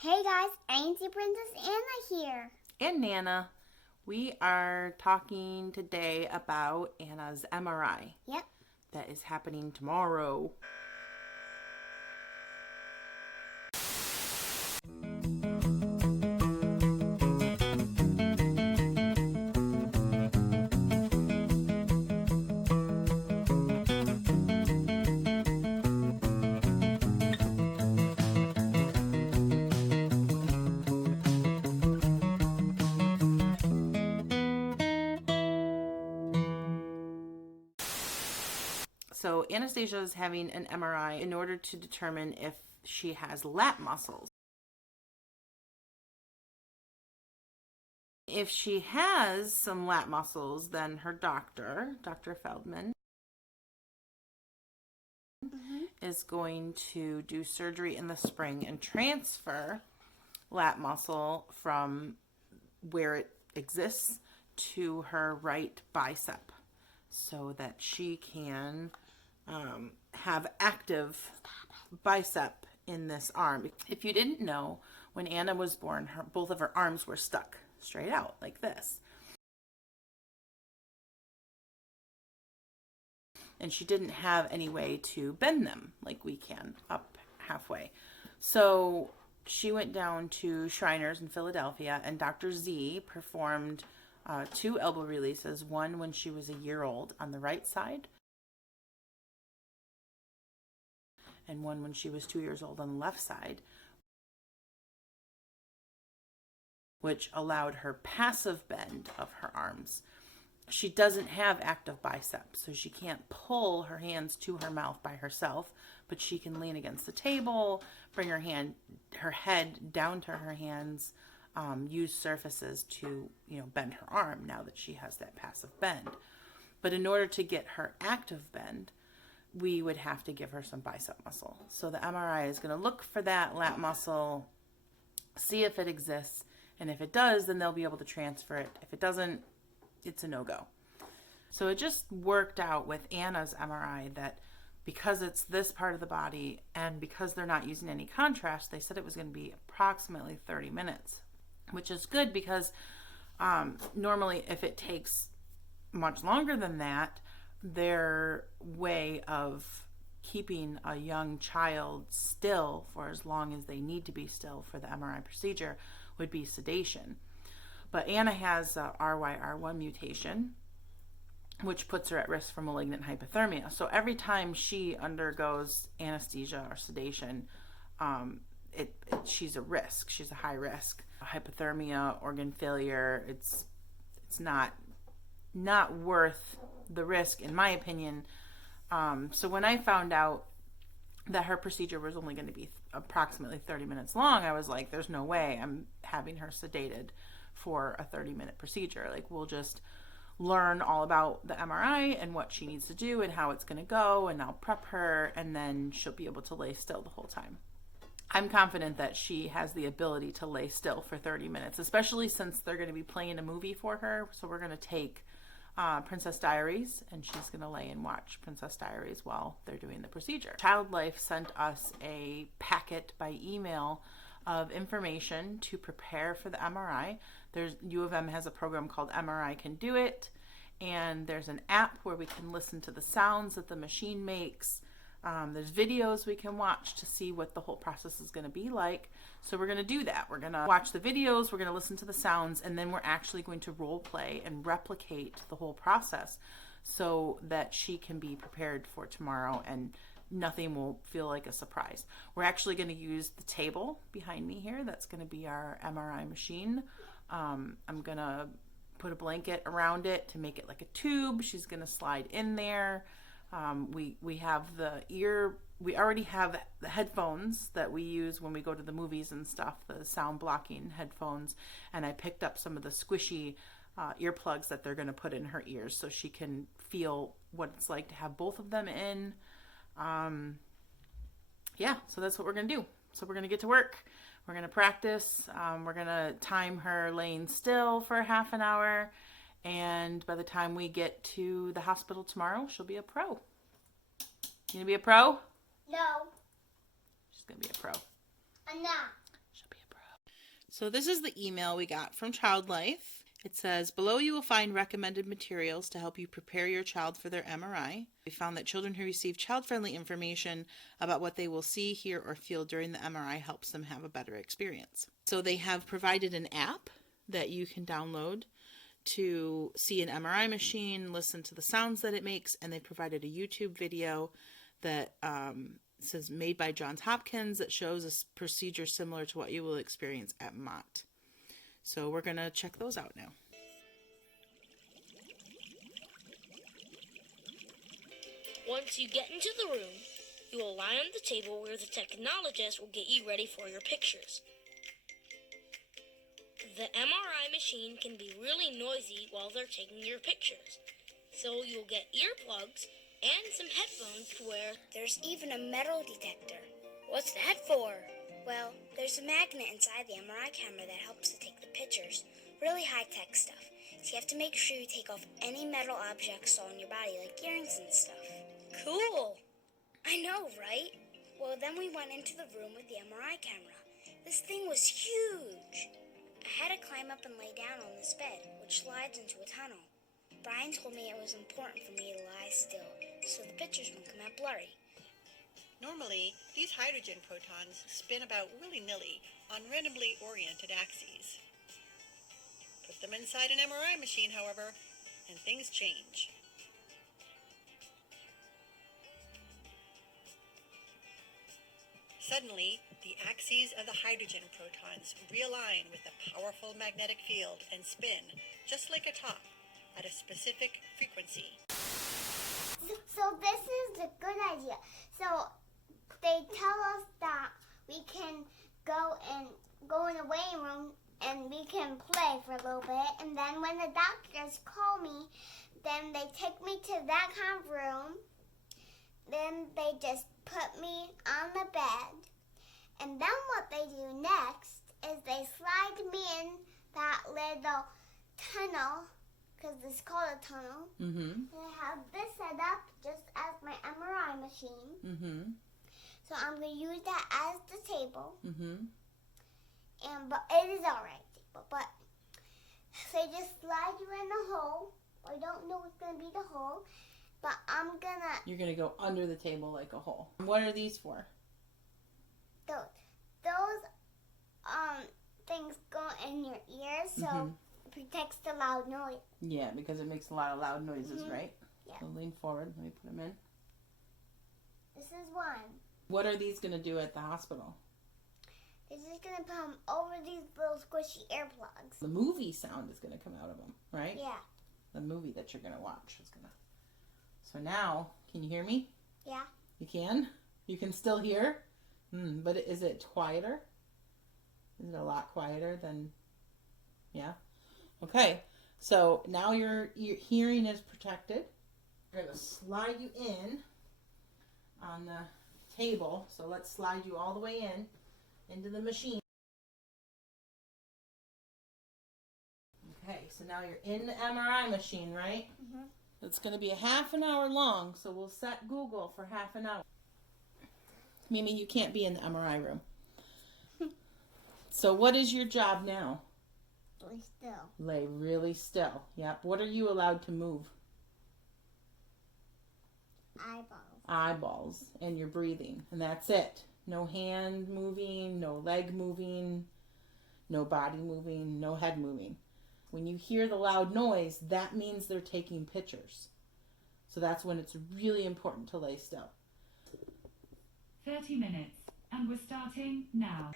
Hey guys, AMC Princess Ana here. And Nana. We are talking today about Anna's MRI. Yep. That is happening tomorrow. So Anastasia is having an MRI in order to determine if she has lat muscles. If she has some lat muscles, then her doctor, Dr. Feldman, is going to do surgery in the spring and transfer lat muscle from where it exists to her right bicep so that she can have active bicep in this arm. If you didn't know, when Anna was born, both of her arms were stuck straight out like this. And she didn't have any way to bend them like we can up halfway. So she went down to Shriners in Philadelphia, and Dr. Z performed 2 elbow releases, one when she was a year old on the right side, and one when she was 2 years old on the left side, which allowed her passive bend of her arms. She doesn't have active biceps, so she can't pull her hands to her mouth by herself, but she can lean against the table, bring her head down to her hands, use surfaces to, bend her arm now that she has that passive bend. But in order to get her active bend, we would have to give her some bicep muscle. So the MRI is going to look for that lat muscle, see if it exists, and if it does, then they'll be able to transfer it. If it doesn't, it's a no-go. So it just worked out with Anna's MRI that because it's this part of the body and because they're not using any contrast, they said it was going to be approximately 30 minutes, which is good because normally if it takes much longer than that, their way of keeping a young child still for as long as they need to be still for the MRI procedure would be sedation. But Anna has a RYR1 mutation, which puts her at risk for malignant hypothermia. So every time she undergoes anesthesia or sedation, she's a risk. She's a high risk. Hypothermia, organ failure, it's not worth the risk, in my opinion. So when I found out that her procedure was only going to be approximately 30 minutes long, I was like, there's no way I'm having her sedated for a 30-minute procedure. Like, we'll just learn all about the MRI and what she needs to do and how it's going to go, and I'll prep her, and then she'll be able to lay still the whole time. I'm confident that she has the ability to lay still for 30 minutes, especially since they're going to be playing a movie for her. So we're going to take Princess Diaries, and she's going to lay and watch Princess Diaries while they're doing the procedure. Child Life sent us a packet by email of information to prepare for the MRI. U of M has a program called MRI Can Do It, and there's an app where we can listen to the sounds that the machine makes. There's videos we can watch to see what the whole process is going to be like. So we're going to do that. We're going to watch the videos, we're going to listen to the sounds, and then we're actually going to role play and replicate the whole process so that she can be prepared for tomorrow and nothing will feel like a surprise. We're actually going to use the table behind me here. That's going to be our MRI machine. I'm going to put a blanket around it to make it like a tube. She's going to slide in there. We have we already have the headphones that we use when we go to the movies and stuff, the sound blocking headphones, and I picked up some of the squishy earplugs that they're going to put in her ears so she can feel what it's like to have both of them in. So that's what we're going to do. So we're going to get to work. We're going to practice. We're going to time her laying still for half an hour. And by the time we get to the hospital tomorrow, she'll be a pro. You going to be a pro? No. She's going to be a pro. I'm not. She'll be a pro. So this is the email we got from Child Life. It says, below you will find recommended materials to help you prepare your child for their MRI. We found that children who receive child-friendly information about what they will see, hear, or feel during the MRI helps them have a better experience. So they have provided an app that you can download to see an MRI machine, listen to the sounds that it makes, and they provided a YouTube video that says made by Johns Hopkins that shows a procedure similar to what you will experience at Mott. So we're going to check those out now. Once you get into the room, you will lie on the table where the technologist will get you ready for your pictures. The MRI machine can be really noisy while they're taking your pictures, so you'll get earplugs and some headphones to wear. There's even a metal detector. What's that for? Well, there's a magnet inside the MRI camera that helps to take the pictures. Really high-tech stuff. So you have to make sure you take off any metal objects on your body, like earrings and stuff. Cool! I know, right? Well, then we went into the room with the MRI camera. This thing was huge. I had to climb up and lay down on this bed, which slides into a tunnel. Brian told me it was important for me to lie still, so the pictures won't come out blurry. Normally, these hydrogen protons spin about willy-nilly on randomly oriented axes. Put them inside an MRI machine, however, and things change. Suddenly, the axes of the hydrogen protons realign with a powerful magnetic field and spin, just like a top, at a specific frequency. So this is a good idea. So they tell us that we can go in the waiting room and we can play for a little bit. And then when the doctors call me, then they take me to that kind of room. Then they just put me on the bed. And then what they do next is they slide me in that little tunnel, because it's called a tunnel. Mm-hmm. They have this set up just as my MRI machine. Mm-hmm. So I'm going to use that as the table. Mm-hmm. But it is alright table. But they just slide you in the hole. I don't know what's going to be the hole. But I'm going to... You're going to go under the table like a hole. What are these for? Those things go in your ears, so it protects the loud noise. Yeah, because it makes a lot of loud noises, right? Yeah. So lean forward. Let me put them in. This is one. What are these going to do at the hospital? This is going to put them over these little squishy earplugs. The movie sound is going to come out of them, right? Yeah. The movie that you're going to watch is going to... So now, can you hear me? Yeah. You can? You can still hear? But is it quieter? Is it a lot quieter than... Yeah? Okay. So now your hearing is protected. We're going to slide you in on the table. So let's slide you all the way into the machine. Okay, so now you're in the MRI machine, right? Mm-hmm. It's going to be a half an hour long, so we'll set Google for half an hour. Mimi, you can't be in the MRI room. So what is your job now? Lay still. Lay really still. Yep. What are you allowed to move? Eyeballs. Eyeballs. And your breathing. And that's it. No hand moving, no leg moving, no body moving, no head moving. When you hear the loud noise, that means they're taking pictures. So that's when it's really important to lay still. 30 minutes, and we're starting now.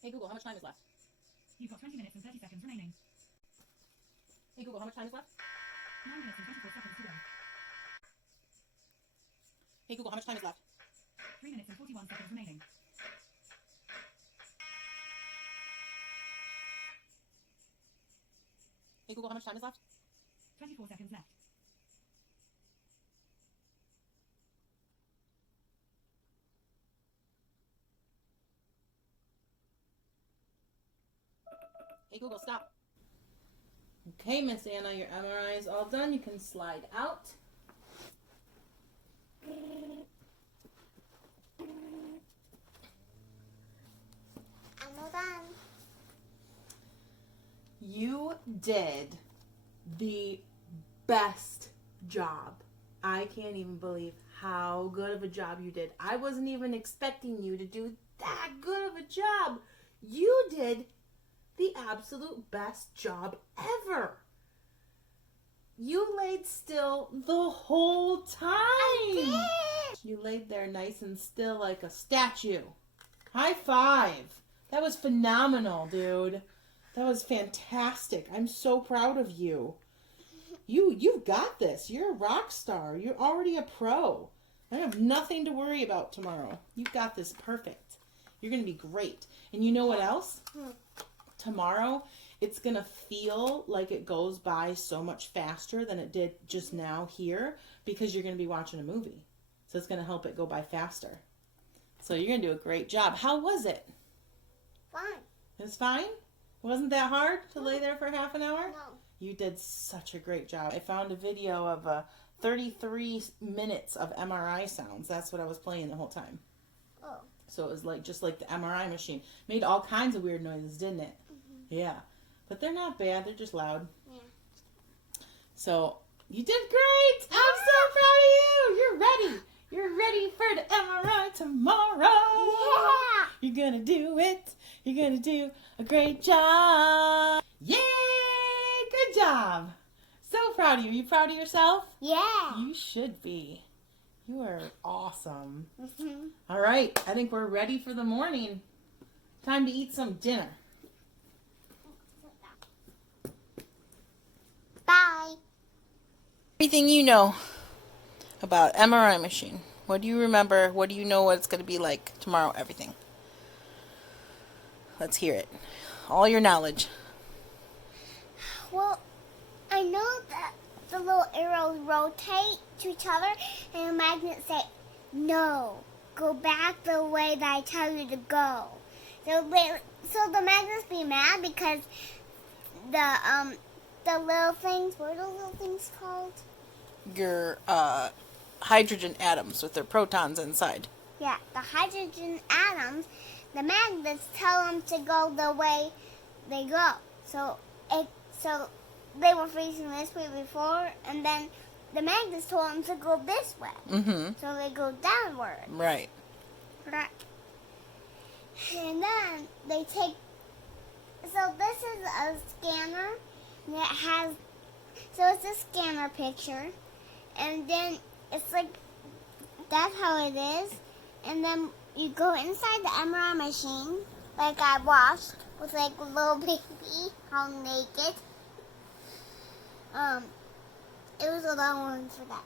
Hey Google, how much time is left? You've got 20 minutes and 30 seconds remaining. Hey Google, how much time is left? 9 minutes and 24 seconds to go. Hey Google, how much time is left? 3 minutes and 41 seconds remaining. Hey Google, how much time is left? 24 seconds left. Hey Google, stop. Okay, Miss Anna, your MRI is all done. You can slide out. I'm all done. You did the best job. I can't even believe how good of a job you did. I wasn't even expecting you to do that good of a job. You did the absolute best job ever. You laid still the whole time. You laid there nice and still like a statue. High five. That was phenomenal, dude. That was fantastic. I'm so proud of you. You've got this. You're a rock star. You're already a pro. I have nothing to worry about tomorrow. You've got this perfect. You're going to be great. And you know what else? Tomorrow, it's going to feel like it goes by so much faster than it did just now here because you're going to be watching a movie. So it's going to help it go by faster. So you're going to do a great job. How was it? Fine. It was fine? Wasn't that hard to lay there for half an hour? No. You did such a great job. I found a video of 33 minutes of MRI sounds. That's what I was playing the whole time. Oh. So it was like just like the MRI machine. Made all kinds of weird noises, didn't it? Mm-hmm. Yeah. But they're not bad. They're just loud. Yeah. So you did great. I'm so proud of you. You're ready. You're ready for the MRI tomorrow. Yeah. You're going to do it. You're going to do a great job. Yay! Good job. So proud of you. Are you proud of yourself? Yeah. You should be. You are awesome. Mm-hmm. All right. I think we're ready for the morning. Time to eat some dinner. Bye. Everything you know about MRI machine. What do you remember? What do you know what it's going to be like tomorrow? Everything. Let's hear it. All your knowledge. Well, I know that the little arrows rotate to each other, and the magnets say, "No, go back the way that I tell you to go." So the magnets be mad because the little things. What are the little things called? Your hydrogen atoms with their protons inside. Yeah, the hydrogen atoms. The magnets tell them to go the way they go. So they were facing this way before, and then the magnets told them to go this way. Mm-hmm. So they go downward. Right. Right. And then they take. So this is a scanner. And it has. So it's a scanner picture, and then it's like that's how it is, and then you go inside the MRI machine, like I watched with like a little baby, all naked. It was a long one for that,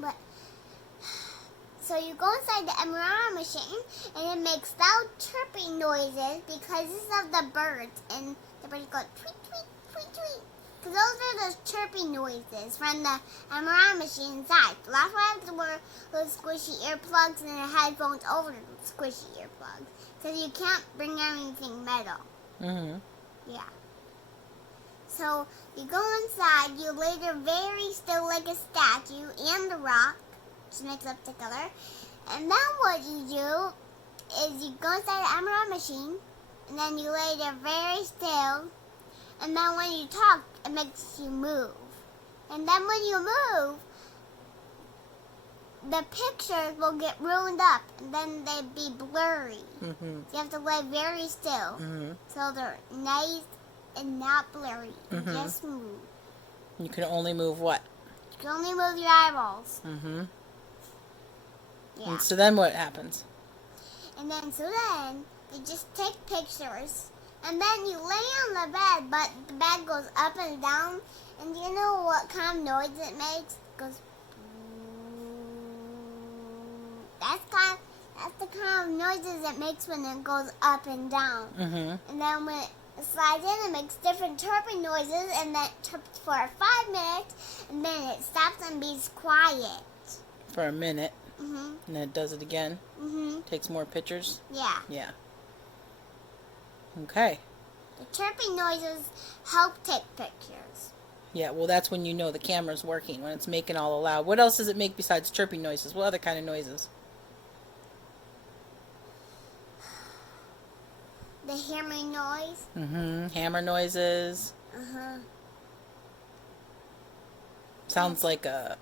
but so you go inside the MRI machine, and it makes loud chirping noises because this is of the birds, and the birds go tweet tweet tweet tweet. Because those are those chirping noises from the MRI machine inside. So that's why I have to wear those squishy earplugs and the headphones over the squishy earplugs. Because you can't bring anything metal. Mm-hmm. Yeah. So you go inside, you lay there very still like a statue and the rock, which mix up together. And then what you do is you go inside the MRI machine, and then you lay there very still. And then when you talk, it makes you move. And then when you move, the pictures will get ruined up, and then they'd be blurry. Mm-hmm. So you have to lay very still, Mm-hmm. so they're nice and not blurry. Mm-hmm. Just move. You can only move what? You can only move your eyeballs. Mm-hmm. Yeah. And so then what happens? And then they just take pictures. And then you lay on the bed, but the bed goes up and down. And do you know what kind of noise it makes? It goes. That's the kind of noises it makes when it goes up and down. Mm-hmm. And then when it slides in, it makes different chirping noises, and then it chirps for 5 minutes, and then it stops and bees quiet. For a minute. Mhm. And then it does it again. Mhm. Takes more pictures. Yeah. Yeah. Okay. The chirping noises help take pictures. Yeah, well, that's when you know the camera's working, when it's making all the loud. What else does it make besides chirping noises? What other kind of noises? The hammering noise. Mm-hmm. Hammer noises. Uh-huh. Sounds like a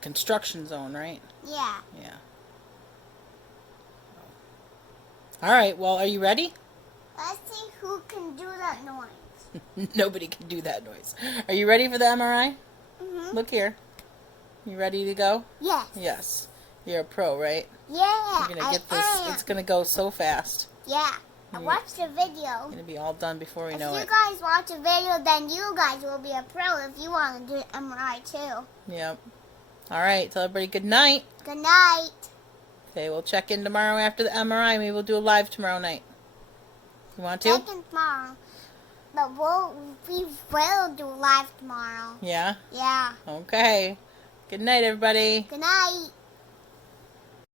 construction zone, right? Yeah. Yeah. All right. Well, are you ready? Let's see who can do that noise. Nobody can do that noise. Are you ready for the MRI? Mm-hmm. Look here. You ready to go? Yes. Yes. You're a pro, right? Yeah. You're gonna get this. It's gonna go so fast. Yeah. I You- watched the video. Gonna be all done before we If know you it. guys watch a video, then you guys will be a pro if you want to do MRI too. Yep. All right. Tell everybody good night. Good night. Okay. We'll check in tomorrow after the MRI. Maybe we'll do a live tomorrow night. You want to? Second tomorrow. But we will do live tomorrow. Yeah. Yeah. Okay. Good night, everybody. Good night.